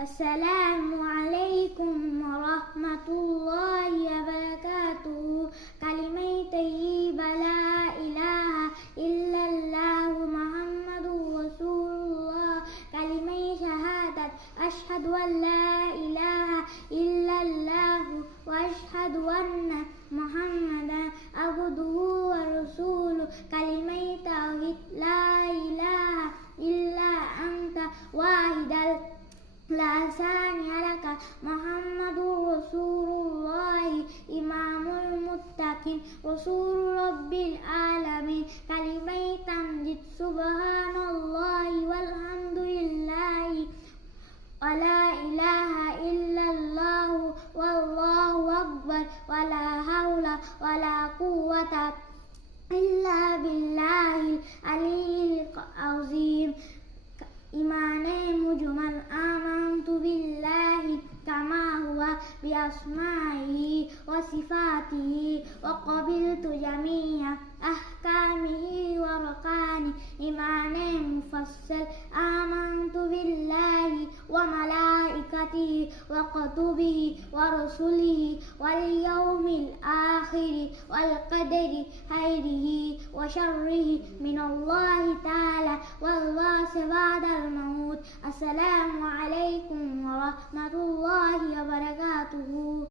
السلام عليكم ورحمة الله وبركاته. كلمة طيبة لا إله إلا الله محمد رسول الله. كلمة شهادة أشهد أن لا إله إلا الله وأشهد أن محمدا عبده ورسوله. كلمة توحيد لا إله إلا أنت واحد لا ثاني لك محمد رسول الله إمام المتقين رسول رب العالمين. كلمة تمجيد سبحان الله والحمد لله ولا إله إلا الله والله أكبر ولا حول ولا قوة إلا بالله العلي العظيم. إيماني مجمل آمنت بالله كما هو بأسمائه وصفاته وقبلت جميع أحكامه وأركانه. إيماني مفصل آمنت بالله وملائكته وكتبه ورسله واليوم الآخر والقدر خيره وشره من الله تعالى والبعث بعد الموت. السلام عليكم ورحمة الله وبركاته.